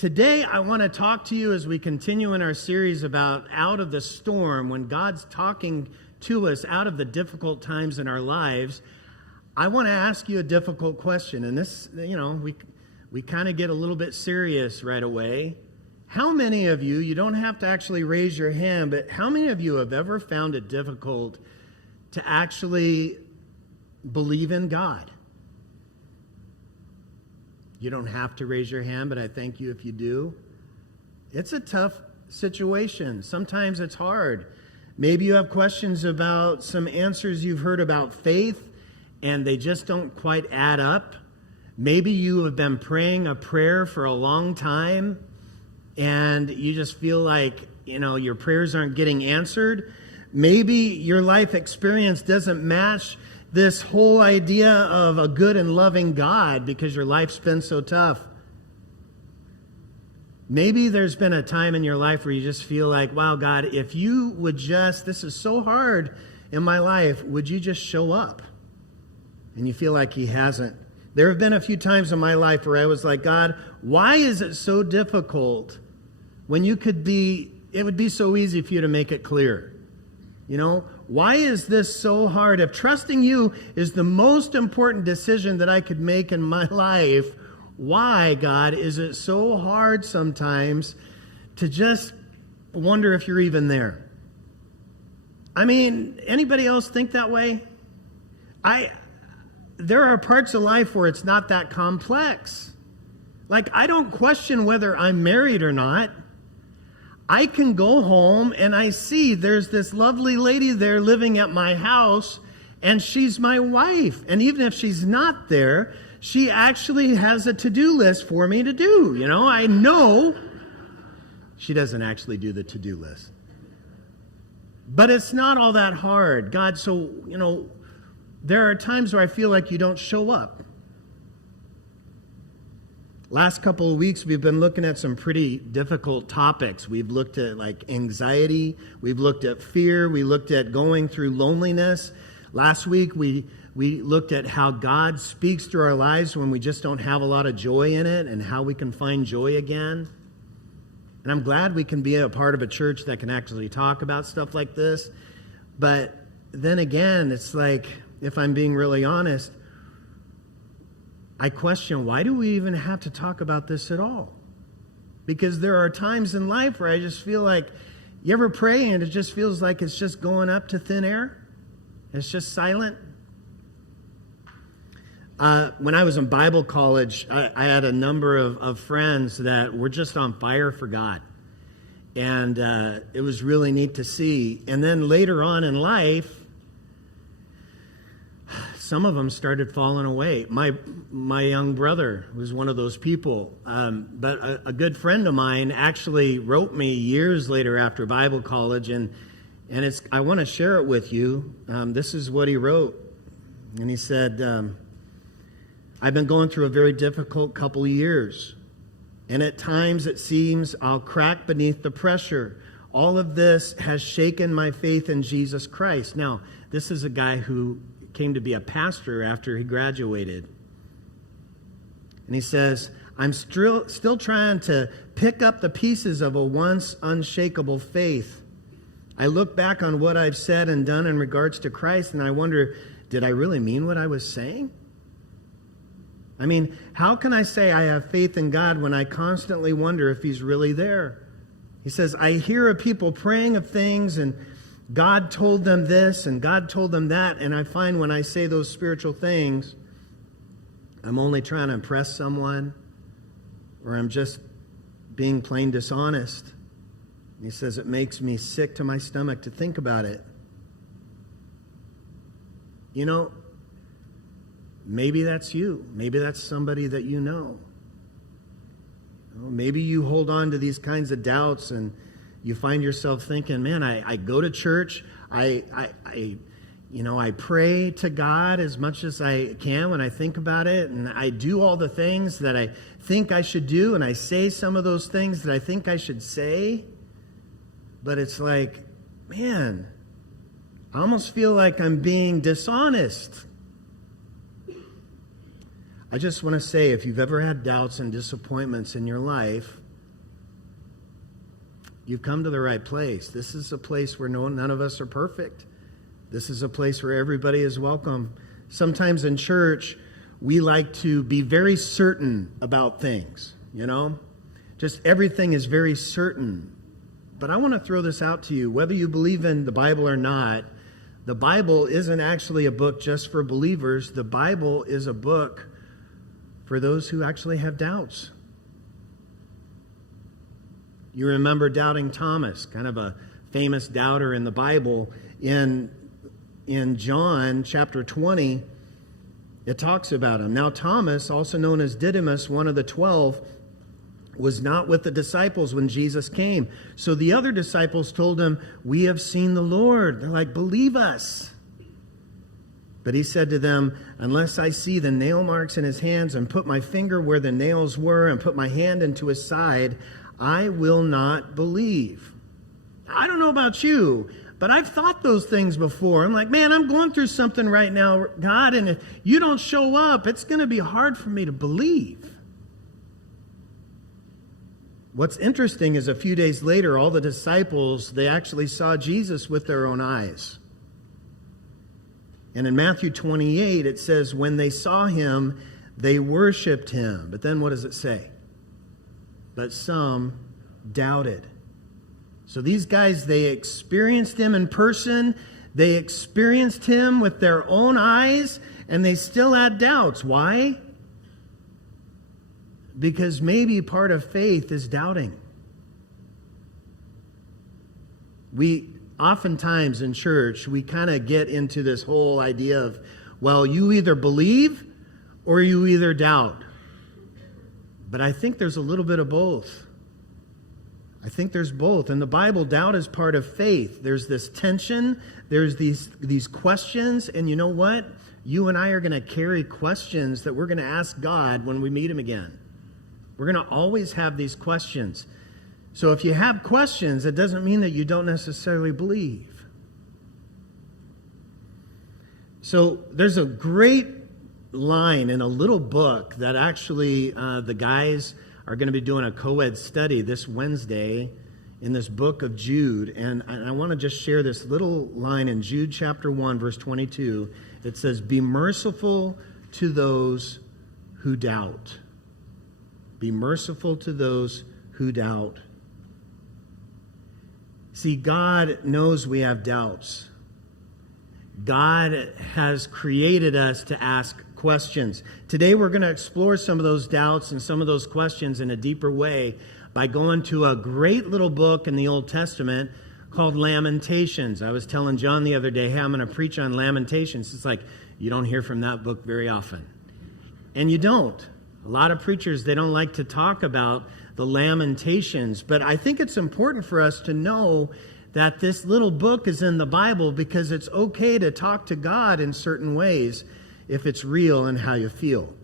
Today, I want to talk to you as we continue in our series about out of the storm, when God's talking to us out of the difficult times in our lives. I want to ask you a difficult question, and this, we kind of get a little bit serious right away. How many of you, you don't have to actually raise your hand, but how many of you have ever found it difficult to actually believe in God? You don't have to raise your hand, but I thank you if you do. It's a tough situation. Sometimes it's hard. Maybe you have questions about some answers you've heard about faith, and they just don't quite add up. Maybe you have been praying a prayer for a long time, and you just feel like, your prayers aren't getting answered. Maybe your life experience doesn't match this whole idea of a good and loving God because your life's been so tough. Maybe there's been a time in your life where you just feel like, wow, God, if you would just, this is so hard in my life, would you just show up? And you feel like He hasn't. There have been a few times in my life where I was like, God, why is it so difficult when it would be so easy for you to make it clear? Why is this so hard? If trusting you is the most important decision that I could make in my life, why, God, is it so hard sometimes to just wonder if you're even there? Anybody else think that way? There are parts of life where it's not that complex. Like, I don't question whether I'm married or not. I can go home and I see there's this lovely lady there living at my house, and she's my wife. And even if she's not there, she actually has a to-do list for me to do. I know she doesn't actually do the to-do list. But it's not all that hard. God, so, there are times where I feel like you don't show up. Last couple of weeks, we've been looking at some pretty difficult topics. We've looked at anxiety. We've looked at fear. We looked at going through loneliness. Last week, we looked at how God speaks through our lives when we just don't have a lot of joy in it and how we can find joy again. And I'm glad we can be a part of a church that can actually talk about stuff like this. But then again, it's like, if I'm being really honest, I question, why do we even have to talk about this at all? Because there are times in life where I just feel like, you ever pray and it just feels like it's just going up to thin air? It's just silent. When I was in Bible college, I had a number of friends that were just on fire for God. And it was really neat to see. And then later on in life, some of them started falling away. My young brother was one of those people. But a good friend of mine actually wrote me years later after Bible college, and I want to share it with you. This is what he wrote. And he said, I've been going through a very difficult couple of years, and at times it seems I'll crack beneath the pressure. All of this has shaken my faith in Jesus Christ. Now, this is a guy who came to be a pastor after he graduated. And he says, I'm still trying to pick up the pieces of a once unshakable faith. I look back on what I've said and done in regards to Christ, and I wonder, did I really mean what I was saying? How can I say I have faith in God when I constantly wonder if He's really there? He says, I hear of people praying of things, and God told them this and God told them that, and I find when I say those spiritual things, I'm only trying to impress someone, or I'm just being plain dishonest. And he says, it makes me sick to my stomach to think about it. Maybe that's you. Maybe that's somebody that you know. Maybe you hold on to these kinds of doubts and you find yourself thinking, man, I go to church, I pray to God as much as I can when I think about it, and I do all the things that I think I should do, and I say some of those things that I think I should say, but it's like, man, I almost feel like I'm being dishonest. I just want to say, if you've ever had doubts and disappointments in your life, you've come to the right place. This is a place where none of us are perfect. This is a place where everybody is welcome. Sometimes in church, we like to be very certain about things, Just everything is very certain. But I want to throw this out to you. Whether you believe in the Bible or not, the Bible isn't actually a book just for believers. The Bible is a book for those who actually have doubts. You remember doubting Thomas, kind of a famous doubter in the Bible. In John chapter 20, it talks about him. Now Thomas, also known as Didymus, one of the 12, was not with the disciples when Jesus came. So the other disciples told him, "We have seen the Lord." They're like, "Believe us." But he said to them, "Unless I see the nail marks in his hands and put my finger where the nails were and put my hand into his side, I will not believe." I don't know about you, but I've thought those things before. I'm like, man, I'm going through something right now, God, and if you don't show up, it's going to be hard for me to believe. What's interesting is a few days later, all the disciples, they actually saw Jesus with their own eyes. And in Matthew 28, it says, when they saw him, they worshiped him. But then what does it say? But some doubted. So these guys, they experienced him in person. They experienced him with their own eyes, and they still had doubts. Why? Because maybe part of faith is doubting. We oftentimes in church, we kind of get into this whole idea of, well, you either believe or you either doubt. But I think there's a little bit of both. I think there's both. In the Bible, doubt is part of faith. There's this tension. There's these questions. And you know what? You and I are going to carry questions that we're going to ask God when we meet him again. We're going to always have these questions. So if you have questions, it doesn't mean that you don't necessarily believe. So there's a great line in a little book that actually the guys are going to be doing a co-ed study this Wednesday in this book of Jude. And I want to just share this little line in Jude chapter 1, verse 22. It says, "Be merciful to those who doubt." Be merciful to those who doubt. See, God knows we have doubts. God has created us to ask questions. Today we're going to explore some of those doubts and some of those questions in a deeper way by going to a great little book in the Old Testament called Lamentations. I was telling John the other day, hey, I'm going to preach on Lamentations. It's like, you don't hear from that book very often. And you don't. A lot of preachers, they don't like to talk about the Lamentations, but I think it's important for us to know that this little book is in the Bible because it's okay to talk to God in certain ways if it's real and how you feel.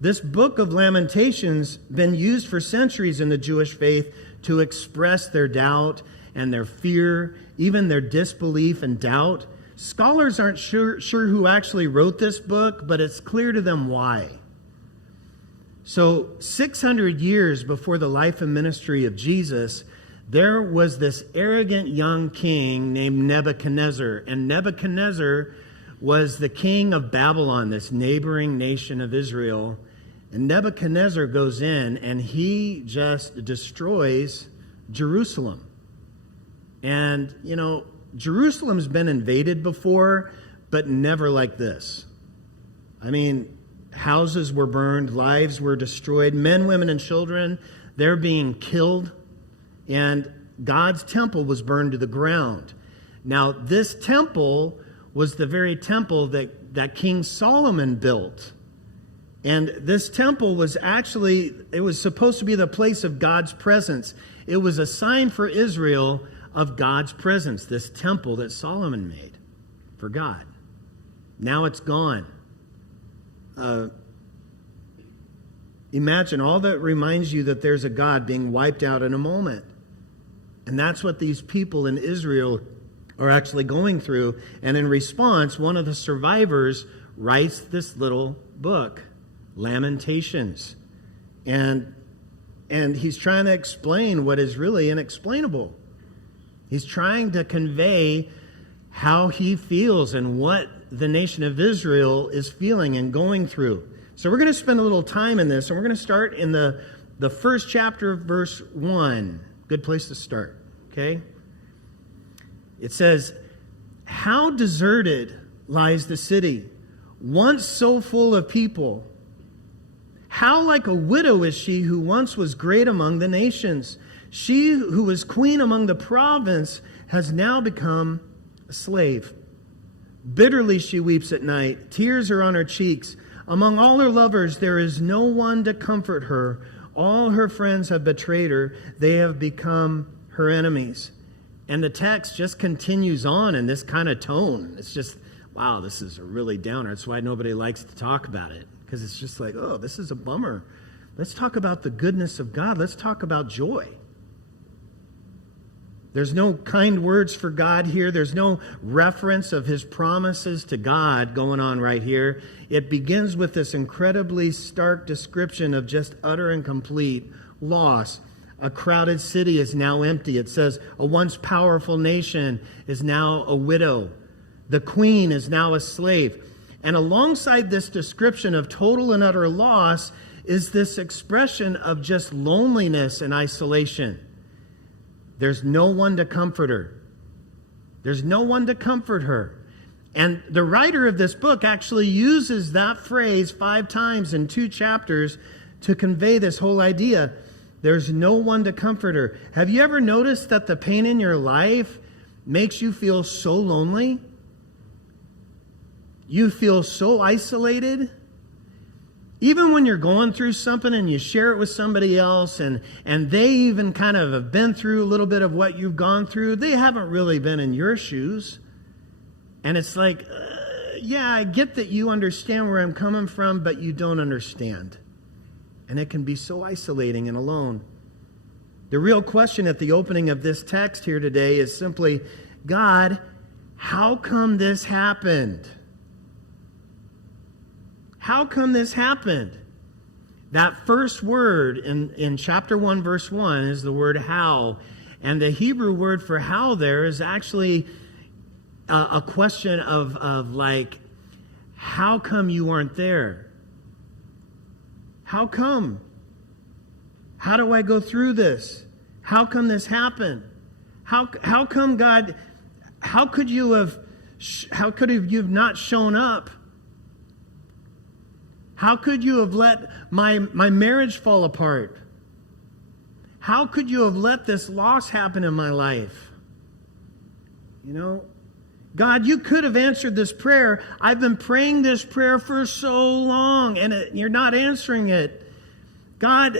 This book of Lamentations been used for centuries in the Jewish faith to express their doubt and their fear, even their disbelief and doubt. Scholars aren't sure who actually wrote this book, but it's clear to them why. So 600 years before the life and ministry of Jesus, there was this arrogant young king named Nebuchadnezzar. And Nebuchadnezzar was the king of Babylon, this neighboring nation of Israel. And Nebuchadnezzar goes in and he just destroys Jerusalem. And, Jerusalem's been invaded before, but never like this. I mean, houses were burned, lives were destroyed, men, women, and children, they're being killed, and God's temple was burned to the ground. Now, this temple was the very temple that King Solomon built. And this temple was it was supposed to be the place of God's presence. It was a sign for Israel of God's presence, this temple that Solomon made for God. Now it's gone. Imagine all that reminds you that there's a God being wiped out in a moment. And that's what these people in Israel are actually going through. And in response, one of the survivors writes this little book, Lamentations. And And he's trying to explain what is really inexplainable. He's trying to convey how he feels and what the nation of Israel is feeling and going through. So we're going to spend a little time in this, and we're going to start in the first chapter of verse 1. Good place to start, okay? It says, "How deserted lies the city, once so full of people. How like a widow is she who once was great among the nations. She who was queen among the province has now become a slave. Bitterly she weeps at night. Tears are on her cheeks. Among all her lovers there is no one to comfort her. All her friends have betrayed her. They have become her enemies." And the text just continues on in this kind of tone. It's just, wow, this is a really downer. That's why nobody likes to talk about it. Because it's just like, oh, this is a bummer. Let's talk about the goodness of God. Let's talk about joy. There's no kind words for God here. There's no reference of his promises to God going on right here. It begins with this incredibly stark description of just utter and complete loss. A crowded city is now empty. It says a once powerful nation is now a widow. The queen is now a slave. And alongside this description of total and utter loss is this expression of just loneliness and isolation. There's no one to comfort her. There's no one to comfort her. And the writer of this book actually uses that phrase 5 times in 2 chapters to convey this whole idea. There's no one to comfort her. Have you ever noticed that the pain in your life makes you feel so lonely? You feel so isolated. Even when you're going through something and you share it with somebody else and they even kind of have been through a little bit of what you've gone through, they haven't really been in your shoes. And it's like, yeah, I get that you understand where I'm coming from, but you don't understand. And it can be so isolating and alone. The real question at the opening of this text here today is simply, God, how come this happened? How come this happened? That first word in chapter 1, verse 1 is the word how. And the Hebrew word for how there is actually a question of like, how come you aren't there? How come? How do I go through this? How come this happened? How come God, how could you have not shown up? How could you have let my marriage fall apart? How could you have let this loss happen in my life? You know, God, you could have answered this prayer. I've been praying this prayer for so long, and you're not answering it. God,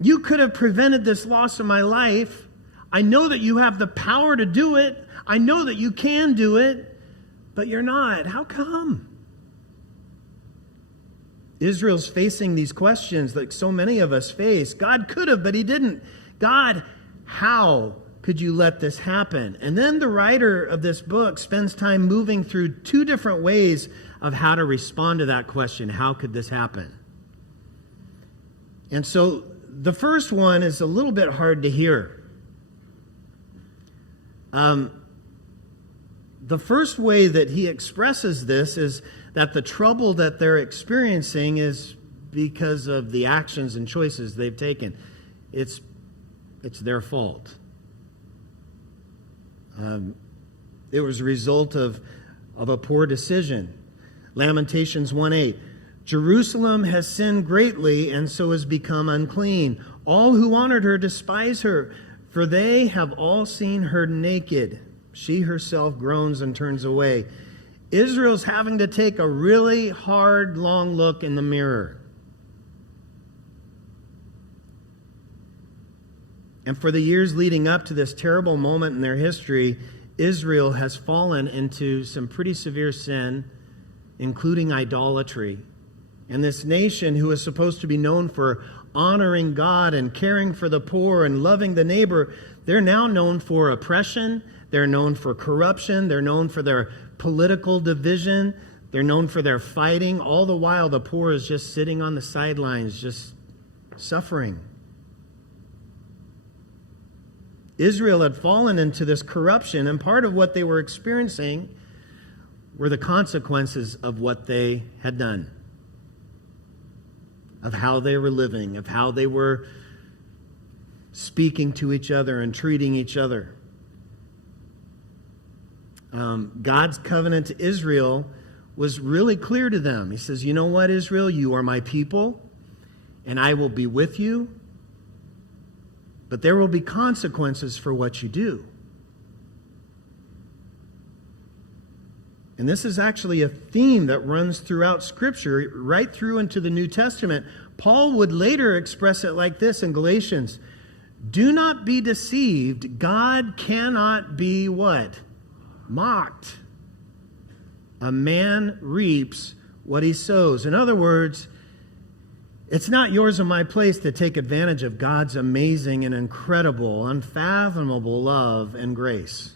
you could have prevented this loss in my life. I know that you have the power to do it. I know that you can do it, but you're not. How come? Israel's facing these questions like so many of us face. God could have, but he didn't. God, how could you let this happen? And then the writer of this book spends time moving through 2 different ways of how to respond to that question. How could this happen? And so the first one is a little bit hard to hear. The first way that he expresses this is that the trouble that they're experiencing is because of the actions and choices they've taken. It's their fault. It was a result of a poor decision. Lamentations 1:8. Jerusalem has sinned greatly and so has become unclean. All who honored her despise her, for they have all seen her naked. She herself groans and turns away. Israel's having to take a really hard, long look in the mirror. And for the years leading up to this terrible moment in their history, Israel has fallen into some pretty severe sin, including idolatry. And this nation, who is supposed to be known for honoring God and caring for the poor and loving the neighbor, they're now known for oppression. They're known for corruption. They're known for their political division. They're known for their fighting. All the while, the poor is just sitting on the sidelines, just suffering. Israel had fallen into this corruption, and part of what they were experiencing were the consequences of what they had done, of how they were living, of how they were speaking to each other and treating each other. God's covenant to Israel was really clear to them. He says, you know what, Israel, you are my people, and I will be with you, but there will be consequences for what you do. And this is actually a theme that runs throughout Scripture, right through into the New Testament. Paul would later express it like this in Galatians. Do not be deceived. God cannot be what? Mocked. A man reaps what he sows. In other words, it's not yours or my place to take advantage of God's amazing and incredible, unfathomable love and grace.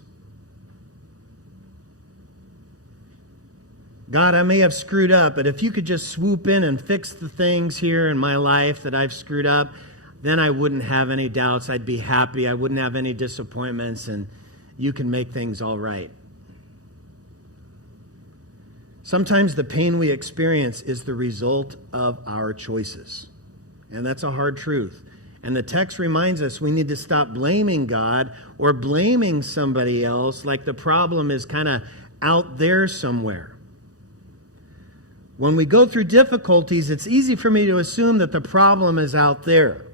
God, I may have screwed up, but if you could just swoop in and fix the things here in my life that I've screwed up, then I wouldn't have any doubts. I'd be happy. I wouldn't have any disappointments, and you can make things all right. Sometimes the pain we experience is the result of our choices. And that's a hard truth. And the text reminds us we need to stop blaming God or blaming somebody else like the problem is kind of out there somewhere. When we go through difficulties, it's easy for me to assume that the problem is out there.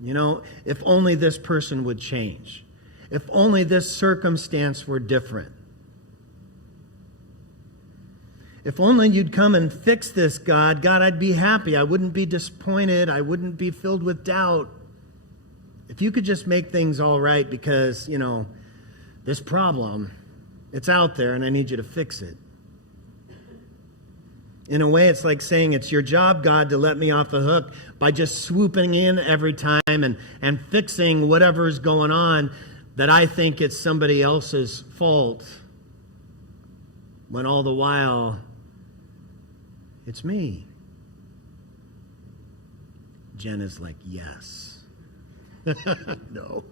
You know, if only this person would change. If only this circumstance were different. If only you'd come and fix this, God. God, I'd be happy. I wouldn't be disappointed. I wouldn't be filled with doubt. If you could just make things all right because, you know, this problem, it's out there and I need you to fix it. In a way, it's like saying it's your job, God, to let me off the hook by just swooping in every time and fixing whatever's going on that I think it's somebody else's fault, when all the while, it's me. Jen is like, yes. No.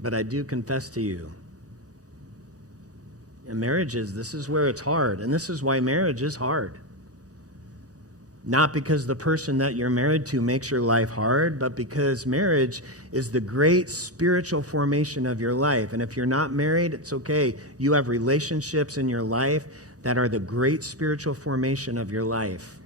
But I do confess to you, in marriages, this is where it's hard, and this is why marriage is hard. Not because the person that you're married to makes your life hard, but because marriage is the great spiritual formation of your life. And if you're not married, it's okay. You have relationships in your life that are the great spiritual formation of your life.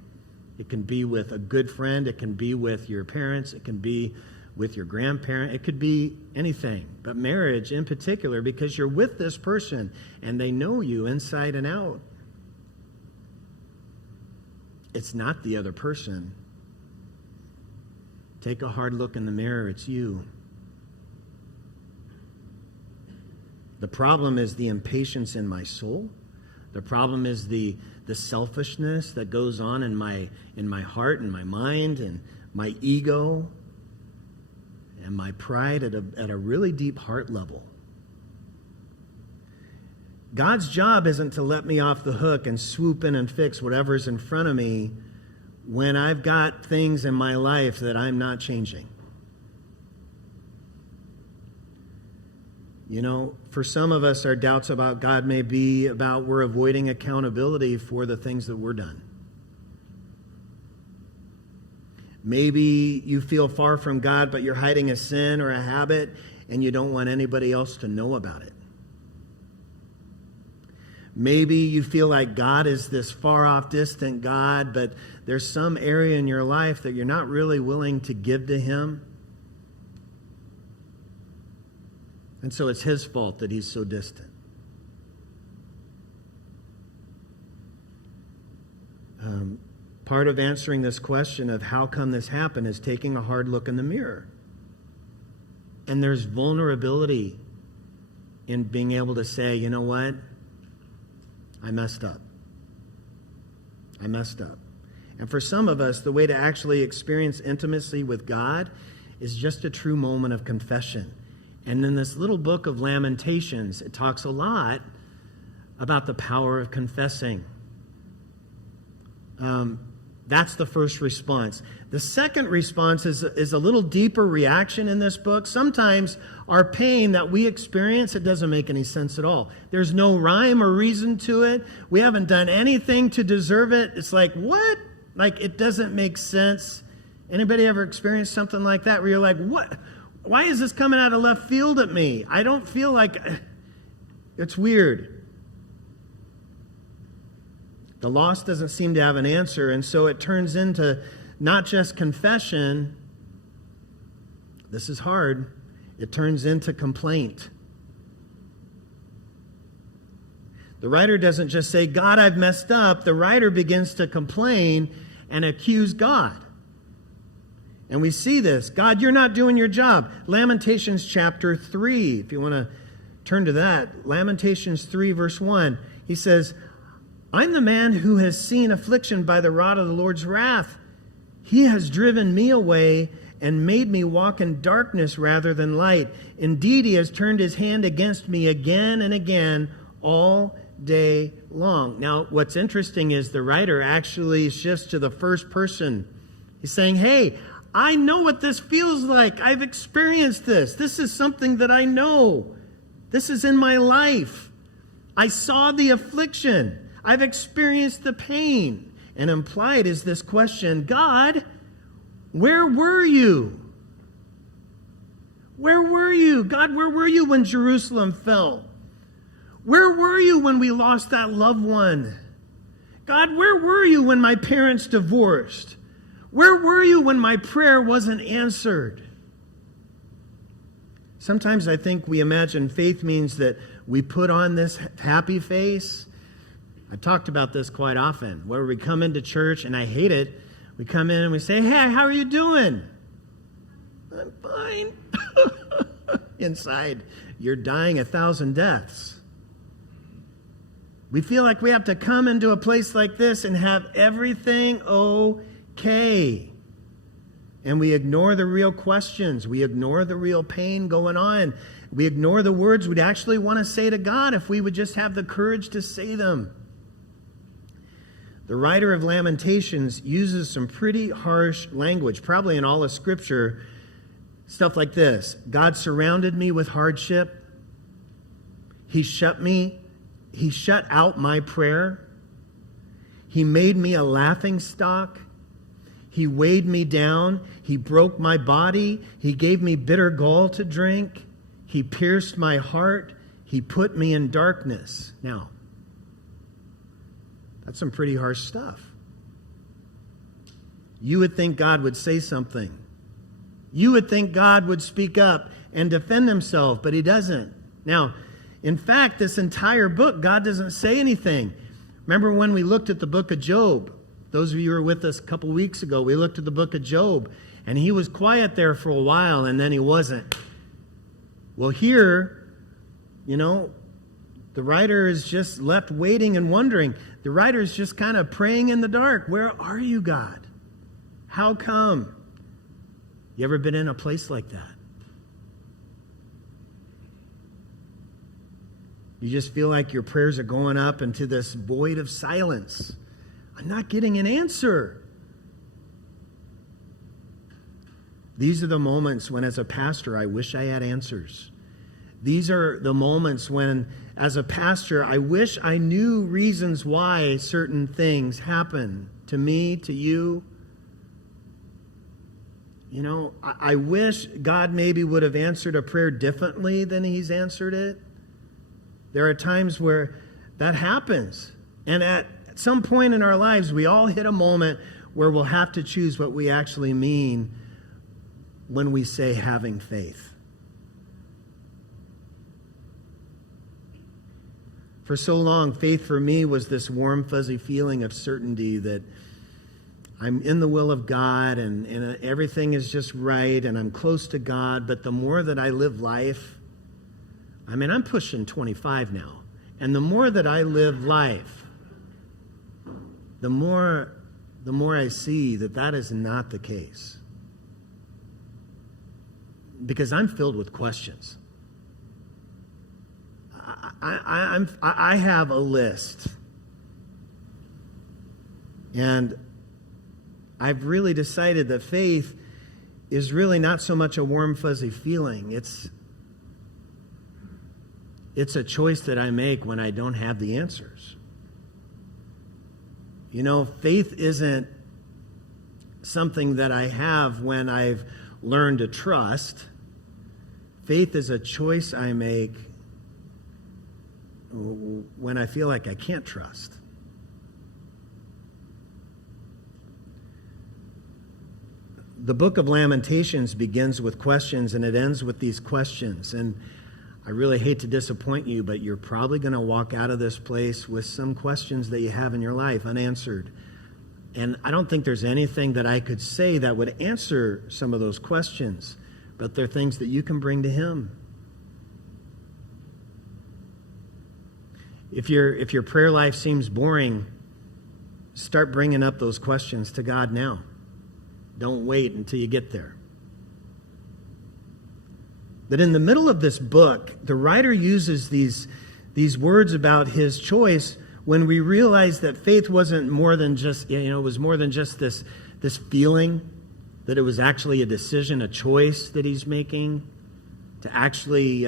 It can be with a good friend. It can be with your parents. It can be with your grandparent. It could be anything. But marriage in particular, because you're with this person and they know you inside and out. It's not the other person. Take a hard look in the mirror. It's you. The problem is the impatience in my soul. The problem is the selfishness that goes on in my heart and my mind and my ego and my pride at a really deep heart level. God's job isn't to let me off the hook and swoop in and fix whatever's in front of me when I've got things in my life that I'm not changing. You know, for some of us, our doubts about God may be about we're avoiding accountability for the things that we're done. Maybe you feel far from God, but you're hiding a sin or a habit, and you don't want anybody else to know about it. Maybe you feel like God is this far-off, distant God, but there's some area in your life that you're not really willing to give to Him. And so it's His fault that He's so distant. Part of answering this question of how come this happened is taking a hard look in the mirror. And there's vulnerability in being able to say, you know what? I messed up. I messed up. And for some of us, the way to actually experience intimacy with God is just a true moment of confession And in this little book of Lamentations, it talks a lot about the power of confessing. That's the first response. The second response is a little deeper reaction in this book. Sometimes our pain that we experience, it doesn't make any sense at all. There's no rhyme or reason to it. We haven't done anything to deserve it. It's like, what? Like, it doesn't make sense. Anybody ever experienced something like that where you're like, what? Why is this coming out of left field at me? I don't feel like... It's weird. The loss doesn't seem to have an answer, and so it turns into not just confession. This is hard. It turns into complaint. The writer doesn't just say, God, I've messed up. The writer begins to complain and accuse God. And we see this. God, you're not doing your job. Lamentations chapter 3, if you want to turn to that. Lamentations 3, verse 1. He says, I'm the man who has seen affliction by the rod of the Lord's wrath. He has driven me away and made me walk in darkness rather than light. Indeed, he has turned his hand against me again and again all day long. Now, what's interesting is the writer actually shifts to the first person. He's saying, hey, I know what this feels like. I've experienced this. This is something that I know. This is in my life. I saw the affliction. I've experienced the pain. And implied is this question, God, where were you? Where were you? God, where were you when Jerusalem fell? Where were you when we lost that loved one? God, where were you when my parents divorced? Where were you when my prayer wasn't answered? Sometimes I think we imagine faith means that we put on this happy face. I talked about this quite often, where we come into church, and I hate it. We come in and we say, hey, how are you doing? I'm fine. Inside, you're dying 1,000 deaths. We feel like we have to come into a place like this and have everything okay. And we ignore the real questions. We ignore the real pain going on. We ignore the words we'd actually want to say to God if we would just have the courage to say them. The writer of Lamentations uses some pretty harsh language, probably in all of Scripture. Stuff like this. God surrounded me with hardship. He shut out my prayer. He made me a laughing stock. He weighed me down. He broke my body. He gave me bitter gall to drink. He pierced my heart. He put me in darkness. Now, that's some pretty harsh stuff. You would think God would say something. You would think God would speak up and defend himself, but he doesn't. Now, in fact, this entire book, God doesn't say anything. Remember when we looked at the book of Job? Those of you who were with us a couple weeks ago, we looked at the book of Job, and he was quiet there for a while, and then he wasn't. Well, here, the writer is just left waiting and wondering. The writer is just kind of praying in the dark. Where are you, God? How come? You ever been in a place like that? You just feel like your prayers are going up into this void of silence. I'm not getting an answer. These are the moments when, as a pastor, I wish I had answers. These are the moments when, as a pastor, I wish I knew reasons why certain things happen to me, to you. I wish God maybe would have answered a prayer differently than he's answered it. There are times where that happens. And at some point in our lives, we all hit a moment where we'll have to choose what we actually mean when we say having faith. For so long, faith for me was this warm, fuzzy feeling of certainty that I'm in the will of God and everything is just right and I'm close to God. But the more that I live life, I'm pushing 25 now. And the more that I live life, the more I see that is not the case. Because I'm filled with questions. I have a list. And I've really decided that faith is really not so much a warm, fuzzy feeling. It's a choice that I make when I don't have the answers. You know, faith isn't something that I have when I've learned to trust. Faith is a choice I make when I feel like I can't trust. The Book of Lamentations begins with questions and it ends with these questions. And I really hate to disappoint you, but you're probably going to walk out of this place with some questions that you have in your life unanswered. And I don't think there's anything that I could say that would answer some of those questions, but they're things that you can bring to Him. If your prayer life seems boring, start bringing up those questions to God now. Don't wait until you get there. But in the middle of this book, the writer uses these words about his choice when we realize that faith wasn't more than just, it was more than just this feeling, that it was actually a decision, a choice that he's making to actually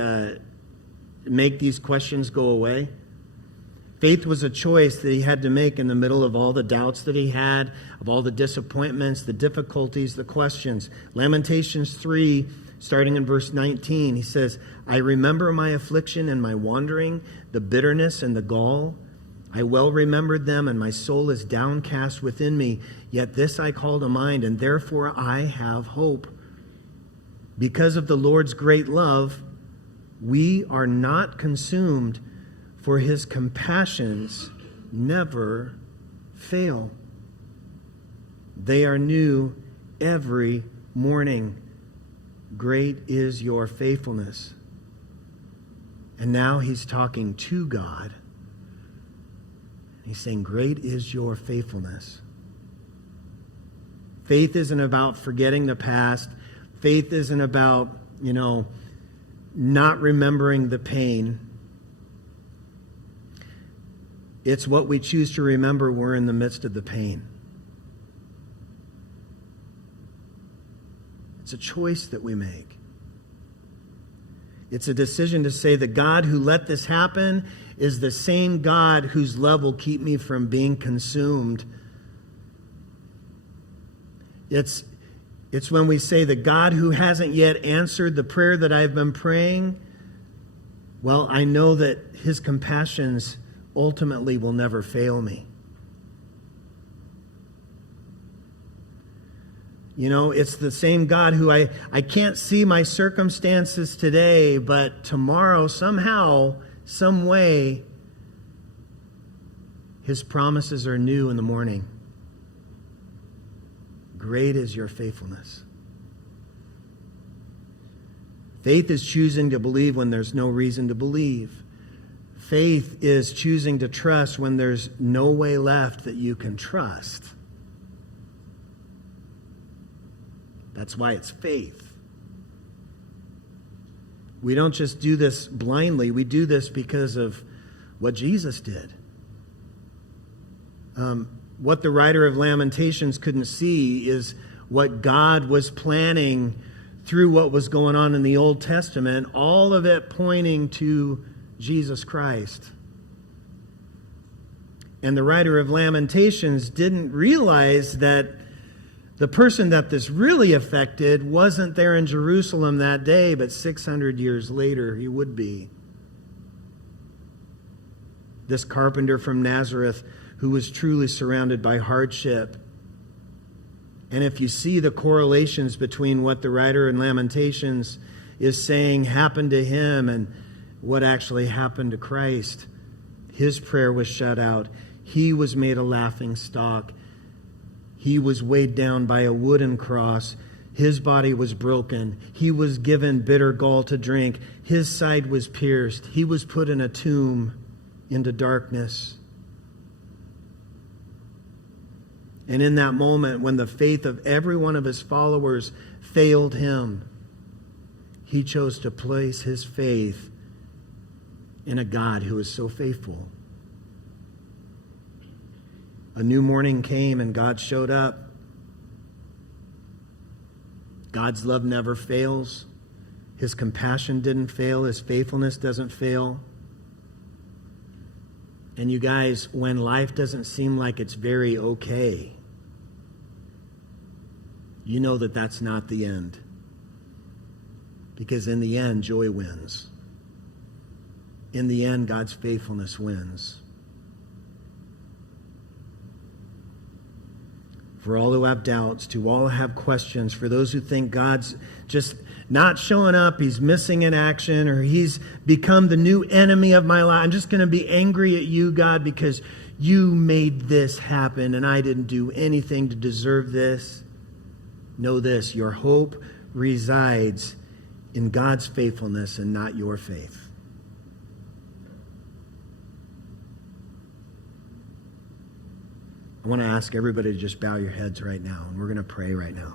make these questions go away. Faith was a choice that he had to make in the middle of all the doubts that he had, of all the disappointments, the difficulties, the questions. Lamentations 3, starting in verse 19, he says, I remember my affliction and my wandering, the bitterness and the gall. I well remembered them, and my soul is downcast within me. Yet this I call to mind, and therefore I have hope. Because of the Lord's great love, we are not consumed, for His compassions never fail. They are new every morning. Great is your faithfulness. And now he's talking to God. He's saying, great is your faithfulness. Faith isn't about forgetting the past. Faith isn't about, not remembering the pain. It's what we choose to remember we're in the midst of the pain. It's a choice that we make. It's a decision to say the God who let this happen is the same God whose love will keep me from being consumed. It's when we say the God who hasn't yet answered the prayer that I've been praying, well, I know that His compassions ultimately will never fail me. It's the same God who I can't see my circumstances today, but tomorrow, somehow, some way, His promises are new in the morning. Great is your faithfulness. Faith is choosing to believe when there's no reason to believe. Faith is choosing to trust when there's no way left that you can trust. That's why it's faith. We don't just do this blindly. We do this because of what Jesus did. What the writer of Lamentations couldn't see is what God was planning through what was going on in the Old Testament, all of it pointing to Jesus Christ. And the writer of Lamentations didn't realize that the person that this really affected wasn't there in Jerusalem that day, but 600 years later he would be. This carpenter from Nazareth who was truly surrounded by hardship. And if you see the correlations between what the writer in Lamentations is saying happened to him and what actually happened to Christ, his prayer was shut out. He was made a laughing stock. He was weighed down by a wooden cross. His body was broken. He was given bitter gall to drink. His side was pierced. He was put in a tomb into darkness. And in that moment, when the faith of every one of his followers failed him, he chose to place his faith in a God who is so faithful. A new morning came and God showed up. God's love never fails. His compassion didn't fail. His faithfulness doesn't fail. And you guys, when life doesn't seem like it's very okay, you know that that's not the end. Because in the end, joy wins. In the end, God's faithfulness wins. For all who have doubts, to all who have questions, for those who think God's just not showing up, he's missing in action, or he's become the new enemy of my life. I'm just going to be angry at you, God, because you made this happen and I didn't do anything to deserve this. Know this, your hope resides in God's faithfulness and not your faith. I want to ask everybody to just bow your heads right now, and we're going to pray right now.